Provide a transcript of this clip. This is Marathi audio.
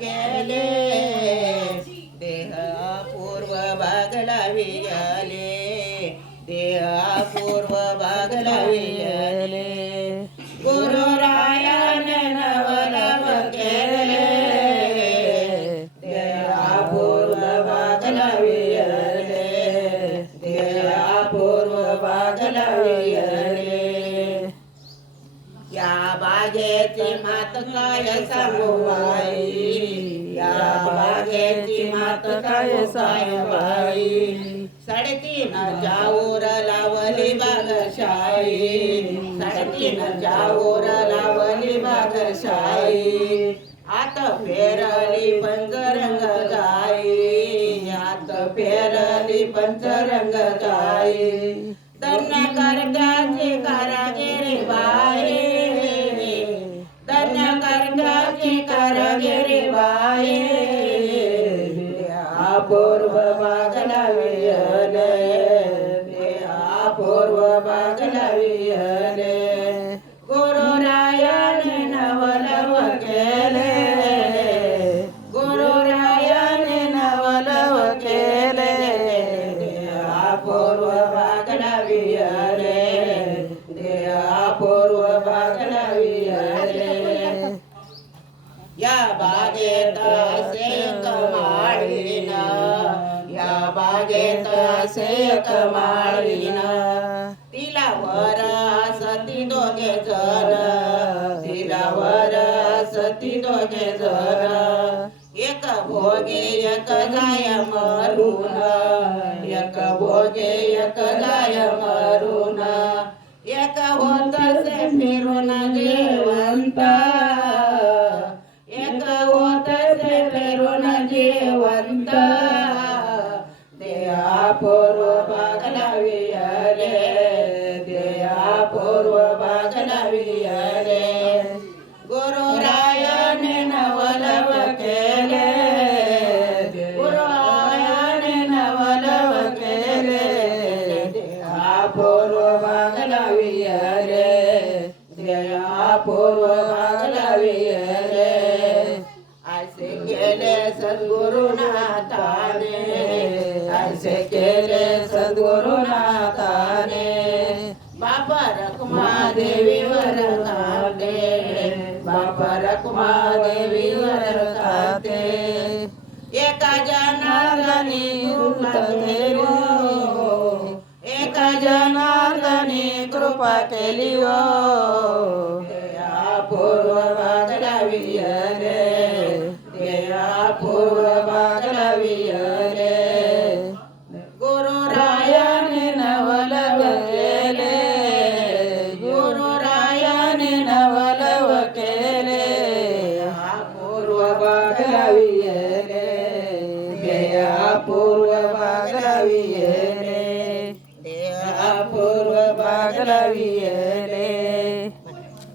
केले देह पूर्व भागला विजले देह पूर्व भागला विजले गुरुरायाने नवलव केले देह पूर्व भागला विजले देह पूर्व भागला विजले या बागेची मात काय सांगू बाई या बागेची मात काय सांगू बाई 3.5 जाऊर लावली बागशाई 3.5 जाऊर लावली बागशाई आत फेरली पंचरंग जाई आत फेरली पंचरंग जाई धन्य करताची कारागिरी बाई धन्य करताची कारागिरी बाई अपूर्व भागला विजले अपूर्व भागला विजले गुरुरायाने नवलव केले गुरुरायाने नवलव केले अपूर्व भागला विजले अपूर्व भागला विजले या बागेत असे कमाळीन या बागेत असे कमाळीन तिला वर सती दोघे जण तिला वर सती दोघे जण एक भोगे एक जाय मरून एक भोगे एक जाय मरून एक होत से फिरून जेवंत एक होत से फिरून जेवंत देहा पूर्व भागला विजले देहा पूर्व भागला विजले गुरुरायाने नवलव केले गुरुरायाने नवलव केले देहा पूर्व भागला विजले देहा पूर्व भागला विजले असे केले सद्गुरुनाथाने असे केले सद्गुरुनाथाने बाबा रखमा देवीवर खाते बाबा रखमा देवीवर खाते एका जनार्दनी कृपा केली एका जनार्दनी कृपा केली पूर्व भागला विजले पूर्व भागला विजले गुरुरायाने नवलव केले गुरुरायाने नवलव केले पूर्व भागला विजले पूर्व भागला विजले पूर्व भागला विजले